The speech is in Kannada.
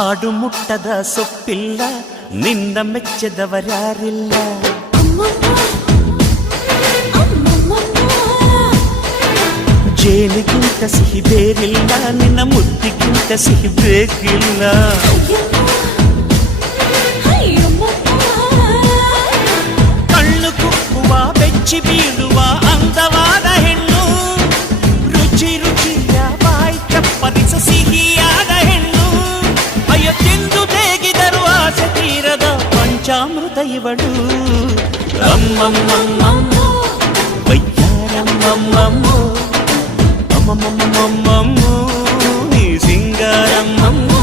ಹಾಡು ಮುಟ್ಟದ ಸೊಪ್ಪಿಲ್ಲ, ನಿನ್ನ ಮೆಚ್ಚದವರ್ಯಾರಿಲ್ಲ. ಜೇನಿಗಿಂತ ಸಿಹಿ ಬೇರಿಲ್ಲ, ನಿನ್ನ ಮುದ್ದಿಗಿಂತ ಸಿಹಿ ಬೇಕಿಲ್ಲ. ಕಣ್ಣು ಕುಕ್ಕುವ ಬೆಚ್ಚಿ ಬೀಳುವ ಅಂದವಾದ ಹೆಣ್ಣು, ರುಚಿ ರುಚಿಯ ಬಾಯಿ ಚಪ್ಪರಿಸ ಸಿಹಿಯಾದ ಹೆಣ್ಣು. ಅಯ್ಯೋ ತಿಂದು ಬೇಗಿದರು ಆಸೆ ತೀರದ ಪಂಚಾಮೃತ ಇವಳು. ಅಮ್ಮಮ್ಮಮ್ಮಮ್ಮೋ ವಯ್ಯಾರಮ್ಮಮ್ಮಮ್ಮೋ ಅಮ್ಮಮ್ಮಮ್ಮಮ್ಮೋ ನೀ ಸಿಂಗಾರಮ್ಮಮ್ಮೋ.